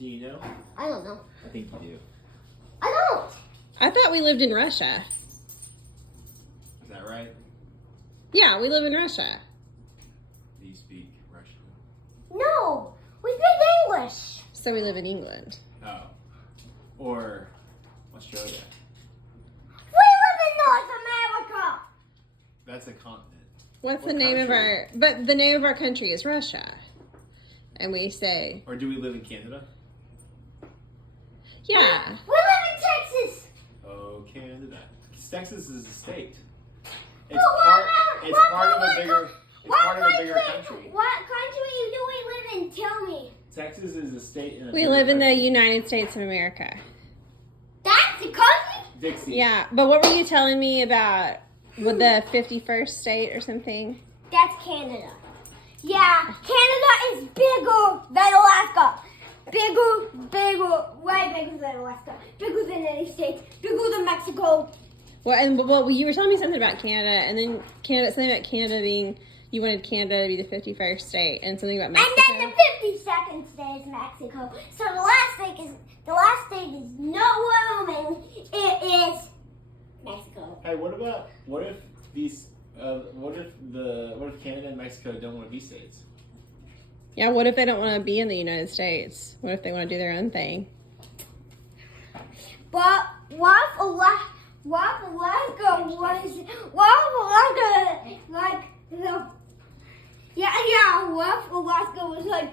Do you know? I don't know. I think you do. I don't. I thought we lived in Russia. Is that right? Yeah, we live in Russia. Do you speak Russian? No, we speak English. So we live in England. Oh. Or Australia. We live in North America. That's a continent. What's What the name of country? but the name of our country is Russia. And we say, Or do we live in Canada? yeah. We live in Texas. Oh, Canada. Texas is a state. It's But part. what It's part of a bigger. It's part of a bigger country. What country do we live in? Tell me. Texas is a state in a We bigger live in the country. United States of America. That's the country? Dixie. Yeah, but what were you telling me about with the 51st state or something? That's Canada. Yeah, Canada is bigger than Alaska. Bigger, way bigger than Alaska. Bigger than any state. Bigger than Mexico. Well, you were telling me something about Canada, and then something about Canada being, you wanted Canada to be the 51st state, and something about Mexico. And then the 52nd state is Mexico. So the last state is not Wyoming. It is Mexico. Hey, what if Canada and Mexico don't want to be states? Yeah, what if they don't want to be in the United States? What if they want to do their own thing? But what if Alaska like the what if Alaska was like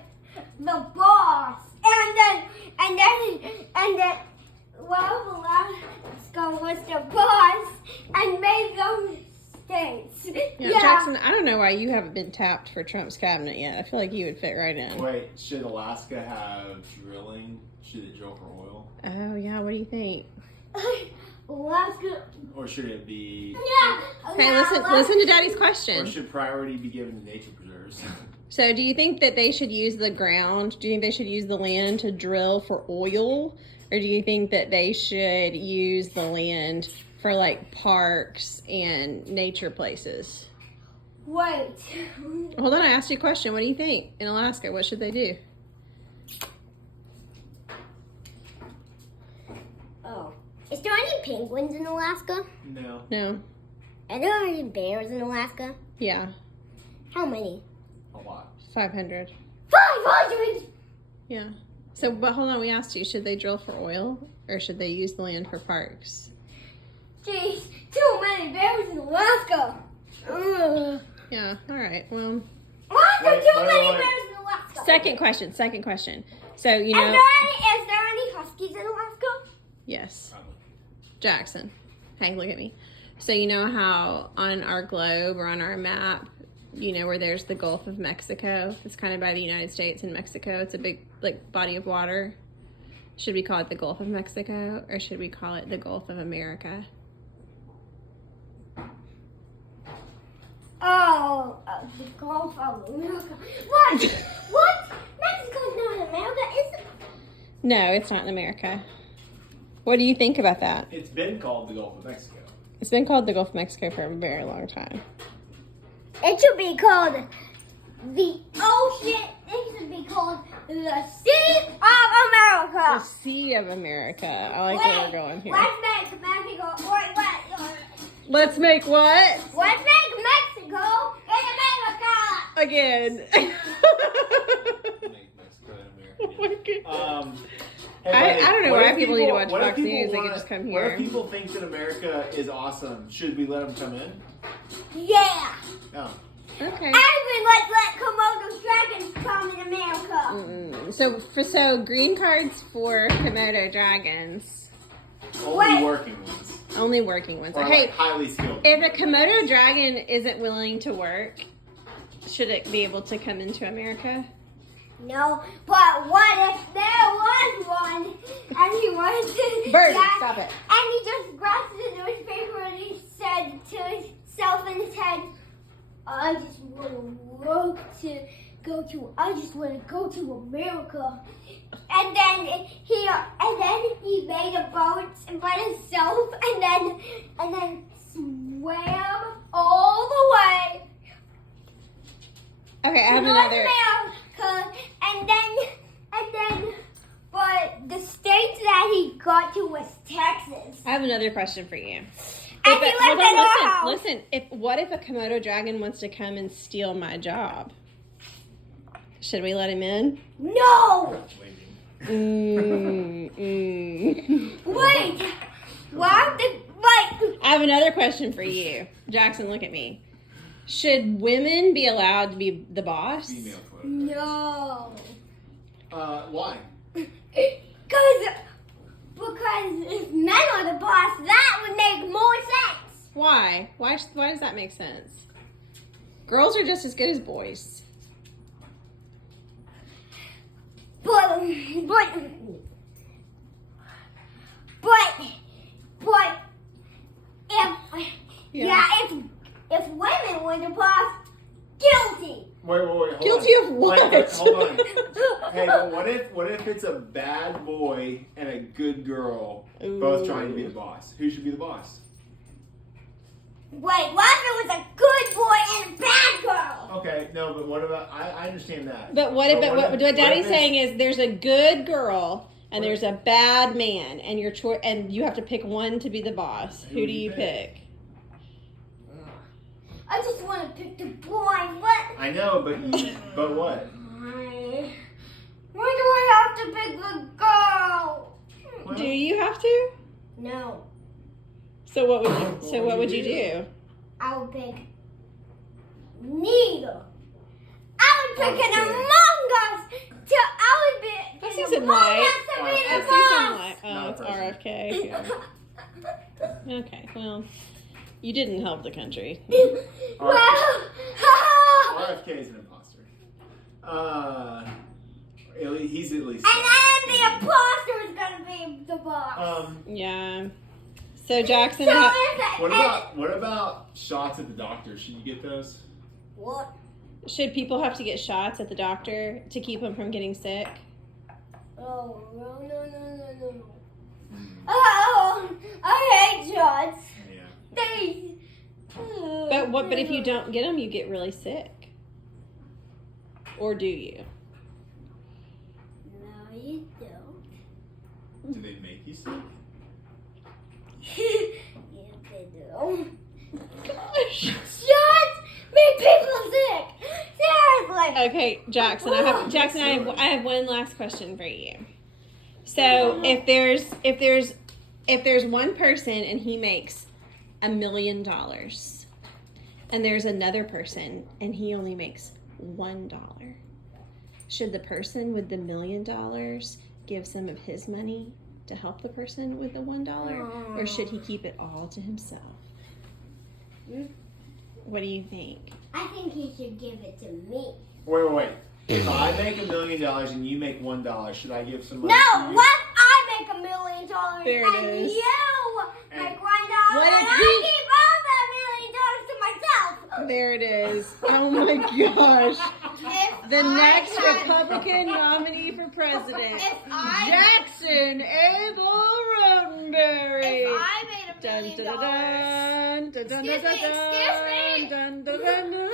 the boss and then what if Alaska was the boss and made those states? Yeah, Jackson, I don't know why you haven't been tapped for Trump's cabinet yet. I feel like you would fit right in. Wait, should Alaska have drilling? Should it drill for oil? Oh, yeah, what do you think? Alaska. Or should it be... Yeah. Hey, Alaska. listen to Daddy's Or question. should priority be given to nature preserves? So do you think that they should use the ground? Do you think they should use the land to drill for oil? Or do you think that they should use the land for like parks and nature places? Wait. Hold on, I asked you a question. What do you think in Alaska? What should they do? Oh. Is there any penguins in Alaska? No. No. Are there any bears in Alaska? Yeah, How many? A lot. 500. 500! Yeah. So, but hold on, we asked you, should they drill for oil or should they use the land for parks? Jeez, too many bears in Alaska. Ugh. Yeah, all right. Well, Why are there Wait, too wait, many wait. bears in Alaska? second question. So, you Is know, there any huskies in Alaska? yes, Probably. Jackson. Hey, look at me. So, you know how on our globe or on our map, you know, where there's the Gulf of Mexico, it's kind of by the United States and Mexico. It's a big, like, body of water. Should we call it the Gulf of Mexico or should we call it the Gulf of America? Oh, the Gulf of America. What? What? Mexico's not in America, is it? No, it's not in America. What do you think about that? It's been called the Gulf of Mexico. It's been called the Gulf of Mexico for a very long time. It should be called the ocean. It should be called the Sea of The America. Sea of America. I like where we're going here. Let's make Mexico. Let's make what? Let's make Mexico in America. Again. Make Mexico and Oh my America. goodness. Hey, I buddy, don't know what why if people need to watch what if Fox people News. They could wanna- just come What here. if people think that America is awesome? Should we let them come in? Yeah. No. Okay. Let's let Komodo dragons come in America. So green cards for Komodo dragons. Only Wait. working ones. Only working ones. Or Hey, like highly skilled. if a Komodo dragon isn't willing to work, should it be able to come into America? No, but what if there was one and he was just Bird, stop it. and he just grasped the newspaper and he said to himself in his head, I just want to go to America. And then he made a boat by himself and then swam all the way Okay, I have North another. America, and then, but Texas. I have another question for you. And he lives in our house. Listen. What if a Komodo dragon wants to come and steal my job? Should we let him in? No! Waiting. Wait! What? Wait! I have another question for you. Jackson, look at me. Should women be allowed to be the boss? Female quote. No. Why? Because if men are the boss, that would make more sense. Why? Why does that make sense? Girls are just as good as boys. But if women were the boss, guilty. Wait, hold Guilty on. of what? Like, hold on. Hey, but what if it's a bad boy and a good girl both trying to be the boss? Who should be the boss? Wait, what if it was a good boy and a bad girl? Okay, no, but what about? I understand that. But what Daddy's if saying is there's a good girl and there's a bad man, and and you have to pick one to be the boss. Who do you pick? I just want to pick the boy. What? I know, but what? Why do I have to pick the girl? Well, Do you have to? No, So what would you do? I would pick neither. I would pick an Okay. Among Us. I would be That's an season Among light. Us to be the That's boss. season Oh, Not it's a person. RFK. Okay, well, you didn't help the country. Well, RFK is an imposter. He's at least. and then the imposter is gonna be the boss. Yeah. So Jackson, So if What about shots at the doctor? Should you get those? what? should people have to get shots at the doctor to keep them from getting sick? Oh no. Oh, I hate shots. Yeah. They. But if you don't get them, you get really sick. Or do you? No, you don't. Do they make you sick? Yes, they do. Gosh. Shots make people sick. Seriously. Okay, Jackson. I have one last question for you. So if there's one person and he makes $1 million, and there's another person and he only makes $1, should the person with the $1 million give some of his money to help the person with the $1, or should he keep it all to himself? What do you think? I think he should give it to me. Wait. If I make $1 million and you make $1, should I give some money? No, to you? what? I make $1 million There it and is. you And make $1, what and if I he- keep all that $1 million to myself. There it is. Oh my gosh. If The I next had- Republican nominee for president, If I- Jackson Abel Roddenberry. If I made $1 Dun, million, dun, dun, dun, dun, dun, Excuse me, dun, excuse me. dun, dun, dun, dun,